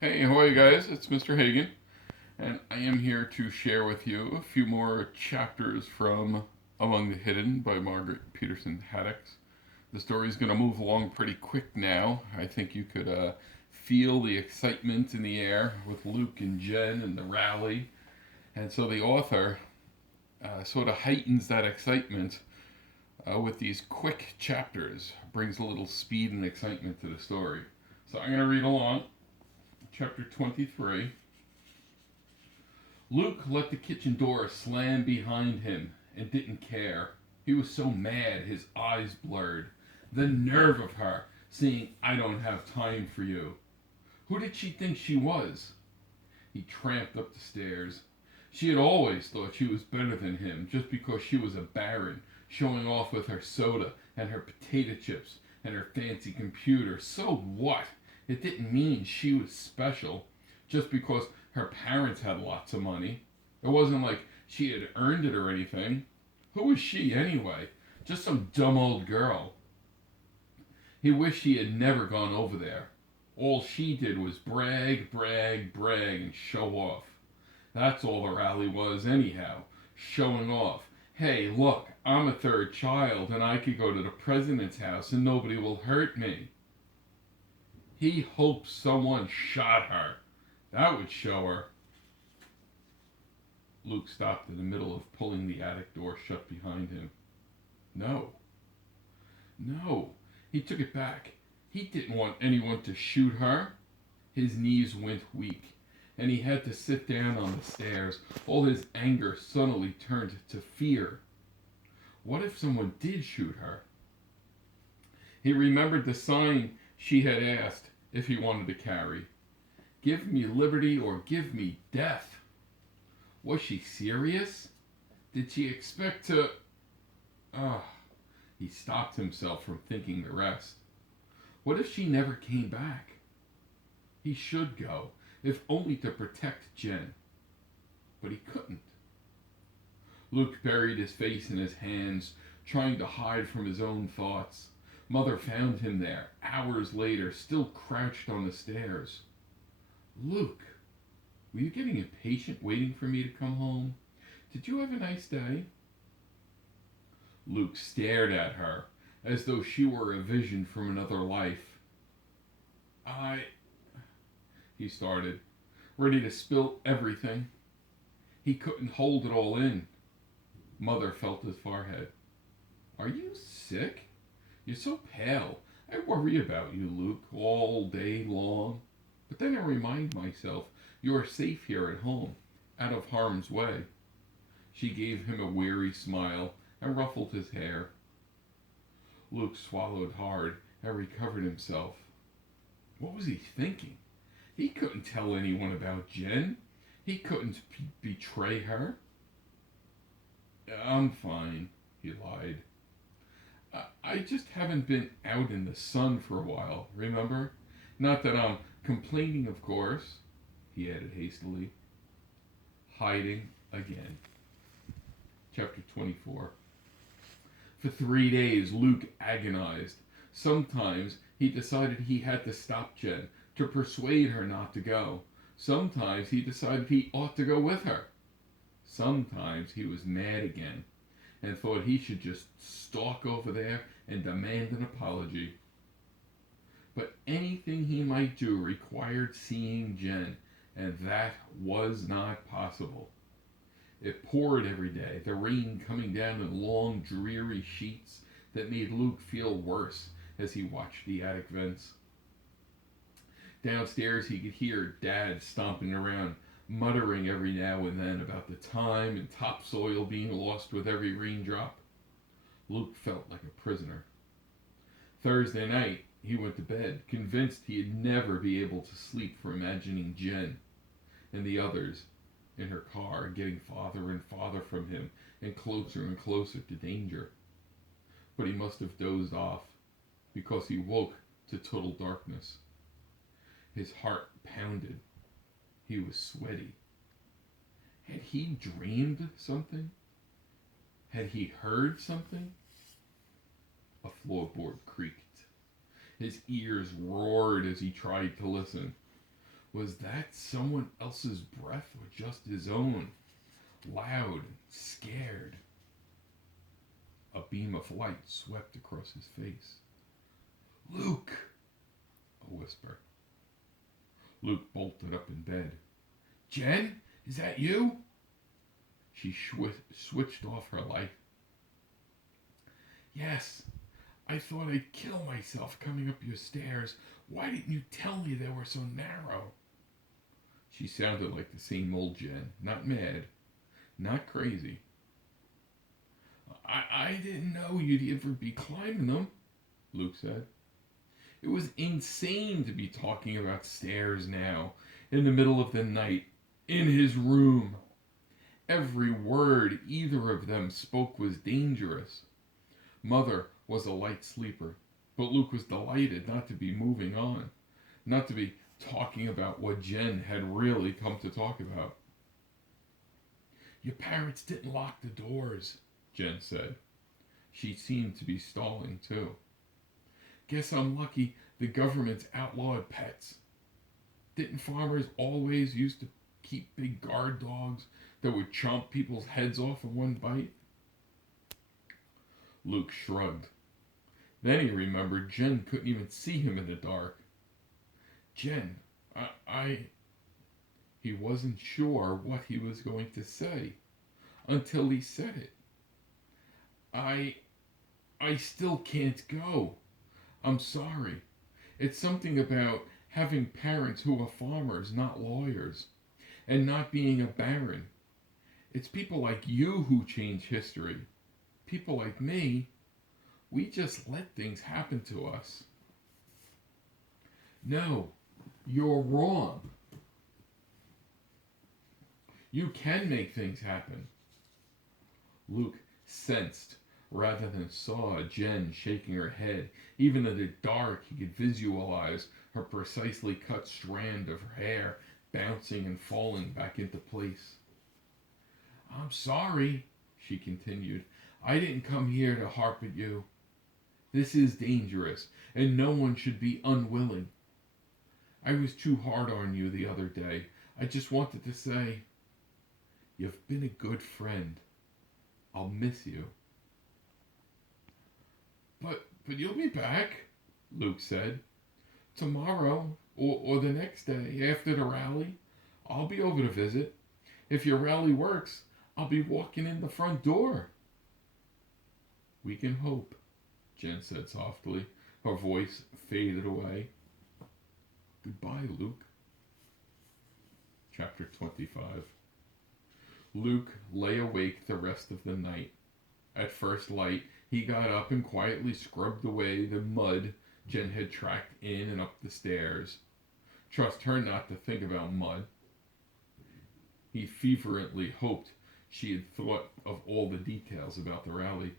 Hey, how are you guys? It's Mr. Hagen, and I am here to share with you a few more chapters from Among the Hidden by Margaret Peterson Haddix. The story is going to move along pretty quick now. I think you could feel the excitement in the air with Luke and Jen and the rally, and so the author sort of heightens that excitement with these quick chapters, brings a little speed and excitement to the story. So I'm going to read along. Chapter 23. Luke let the kitchen door slam behind him and didn't care. He was so mad his eyes blurred. The nerve of her, saying, "I don't have time for you." Who did she think she was? He tramped up the stairs. She had always thought she was better than him just because she was a baron, showing off with her soda and her potato chips and her fancy computer. So what? It didn't mean she was special just because her parents had lots of money. It wasn't like she had earned it or anything. Who was she anyway? Just some dumb old girl. He wished he had never gone over there. All she did was brag, brag, brag, and show off. That's all the rally was, anyhow. Showing off. Hey, look, I'm a third child, and I could go to the president's house and nobody will hurt me. He hoped someone shot her. That would show her. Luke stopped in the middle of pulling the attic door shut behind him. No. No. He took it back. He didn't want anyone to shoot her. His knees went weak, and he had to sit down on the stairs. All his anger suddenly turned to fear. What if someone did shoot her? He remembered the sign she had asked if he wanted to carry. Give me liberty or give me death. Was she serious? Did she expect to... Ah, he stopped himself from thinking the rest. What if she never came back? He should go, if only to protect Jen. But he couldn't. Luke buried his face in his hands, trying to hide from his own thoughts. Mother found him there, hours later, still crouched on the stairs. Luke, were you getting impatient waiting for me to come home? Did you have a nice day? Luke stared at her, as though she were a vision from another life. I... he started, ready to spill everything. He couldn't hold it all in. Mother felt his forehead. Are you sick? You're so pale. I worry about you, Luke, all day long. But then I remind myself you are safe here at home, out of harm's way. She gave him a weary smile and ruffled his hair. Luke swallowed hard and recovered himself. What was he thinking? He couldn't tell anyone about Jen. He couldn't betray her. I'm fine, he lied. I just haven't been out in the sun for a while, remember? Not that I'm complaining, of course, he added hastily. Hiding again. Chapter 24. For 3 days, Luke agonized. Sometimes he decided he had to stop Jen, to persuade her not to go. Sometimes he decided he ought to go with her. Sometimes he was mad again and thought he should just stalk over there and demand an apology. But anything he might do required seeing Jen, and that was not possible. It poured every day, the rain coming down in long, dreary sheets that made Luke feel worse as he watched the attic vents. Downstairs, he could hear Dad stomping around, muttering every now and then about the time and topsoil being lost with every raindrop. Luke felt like a prisoner. Thursday night, he went to bed, convinced he'd never be able to sleep for imagining Jen and the others in her car getting farther and farther from him and closer to danger. But he must have dozed off because he woke to total darkness. His heart pounded. He was sweaty. Had he dreamed something? Had he heard something? A floorboard creaked. His ears roared as he tried to listen. Was that someone else's breath or just his own? Loud, scared. A beam of light swept across his face. Luke! A whisper. Luke bolted up in bed. Jen, is that you? She switched off her light. Yes, I thought I'd kill myself coming up your stairs. Why didn't you tell me they were so narrow? She sounded like the same old Jen, not mad, not crazy. I didn't know you'd ever be climbing them, Luke said. It was insane to be talking about stairs now, in the middle of the night, in his room. Every word either of them spoke was dangerous. Mother was a light sleeper, but Luke was delighted not to be moving on, not to be talking about what Jen had really come to talk about. Your parents didn't lock the doors, Jen said. She seemed to be stalling too. Guess I'm lucky the government's outlawed pets. Didn't farmers always used to keep big guard dogs that would chomp people's heads off in one bite? Luke shrugged. Then he remembered Jen couldn't even see him in the dark. Jen, He wasn't sure what he was going to say until he said it. I still can't go. I'm sorry. It's something about having parents who are farmers, not lawyers, and not being a baron. It's people like you who change history. People like me, we just let things happen to us. No, you're wrong. You can make things happen. Luke sensed rather than saw Jen shaking her head. Even in the dark, he could visualize her precisely cut strand of hair bouncing and falling back into place. I'm sorry, she continued. I didn't come here to harp at you. This is dangerous, and no one should be unwilling. I was too hard on you the other day. I just wanted to say, you've been a good friend. I'll miss you. But you'll be back, Luke said. Tomorrow, or the next day, after the rally, I'll be over to visit. If your rally works, I'll be walking in the front door. We can hope, Jen said softly. Her voice faded away. Goodbye, Luke. Chapter 25. Luke lay awake the rest of the night. At first light, he got up and quietly scrubbed away the mud Jen had tracked in and up the stairs. Trust her not to think about mud. He fervently hoped she had thought of all the details about the rally.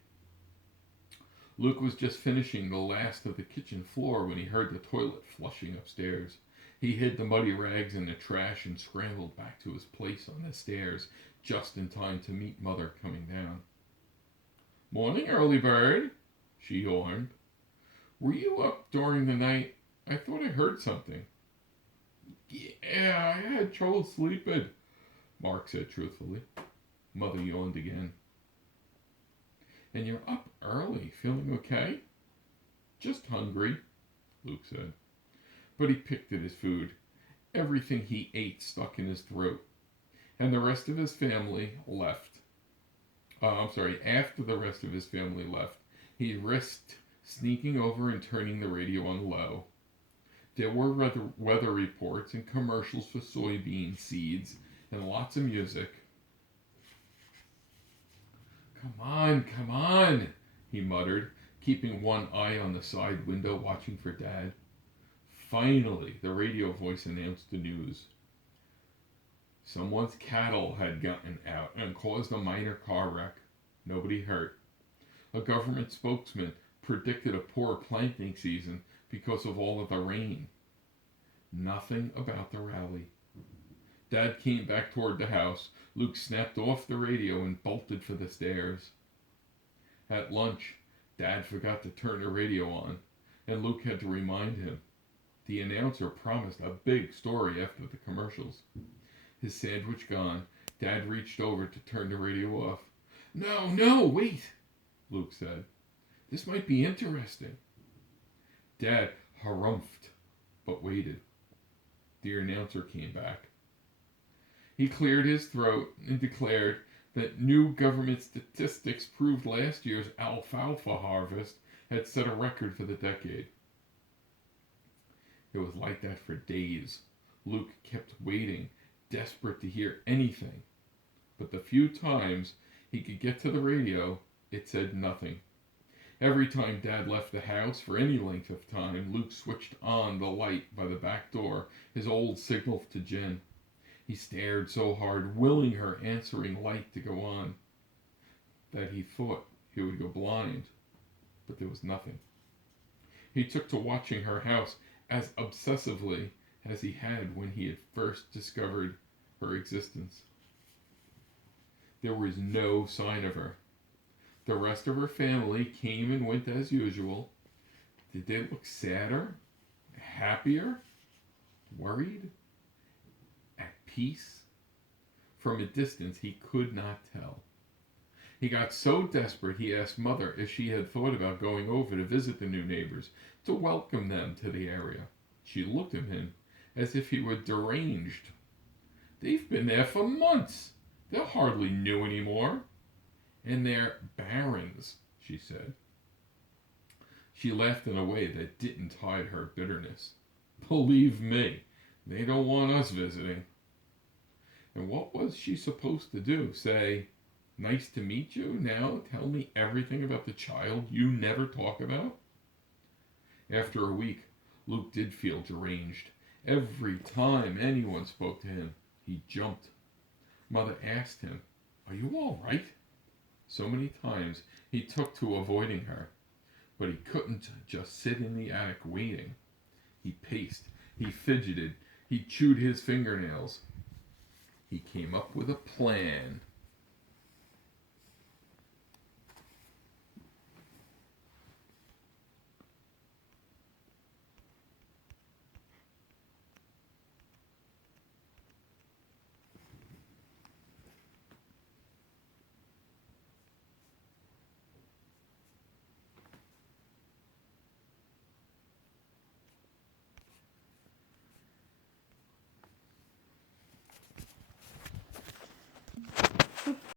Luke was just finishing the last of the kitchen floor when he heard the toilet flushing upstairs. He hid the muddy rags in the trash and scrambled back to his place on the stairs just in time to meet Mother coming down. Morning, early bird, she yawned. Were you up during the night? I thought I heard something. Yeah, I had trouble sleeping, Mark said truthfully. Mother yawned again. And you're up early, feeling okay? Just hungry, Luke said. But he picked at his food. Everything he ate stuck in his throat. And the rest of his family left. After the rest of his family left, he risked sneaking over and turning the radio on low. There were weather reports and commercials for soybean seeds and lots of music. Come on, he muttered, keeping one eye on the side window watching for Dad. Finally, the radio voice announced the news. Someone's cattle had gotten out and caused a minor car wreck. Nobody hurt. A government spokesman predicted a poor planting season because of all of the rain. Nothing about the rally. Dad came back toward the house. Luke snapped off the radio and bolted for the stairs. At lunch, Dad forgot to turn the radio on, and Luke had to remind him. The announcer promised a big story after the commercials. His sandwich gone, Dad reached over to turn the radio off. No, no, wait, Luke said. This might be interesting. Dad harumphed, but waited. The announcer came back. He cleared his throat and declared that new government statistics proved last year's alfalfa harvest had set a record for the decade. It was like that for days. Luke kept waiting, desperate to hear anything. But the few times he could get to the radio, it said nothing. Every time Dad left the house for any length of time, Luke switched on the light by the back door, his old signal to Jen. He stared so hard, willing her answering light to go on, that he thought he would go blind. But there was nothing. He took to watching her house as obsessively as he had when he had first discovered her existence. There was no sign of her. The rest of her family came and went as usual. Did they look sadder, happier, worried, at peace? From a distance, he could not tell. He got so desperate he asked Mother if she had thought about going over to visit the new neighbors, to welcome them to the area. She looked at him as if he were deranged. They've been there for months. They're hardly new anymore. And they're barons, she said. She laughed in a way that didn't hide her bitterness. Believe me, they don't want us visiting. And what was she supposed to do? Say, nice to meet you. Now tell me everything about the child you never talk about? After a week, Luke did feel deranged. Every time anyone spoke to him, he jumped. Mother asked him, "Are you all right?" So many times he took to avoiding her, but he couldn't just sit in the attic waiting. He paced, he fidgeted, he chewed his fingernails. He came up with a plan.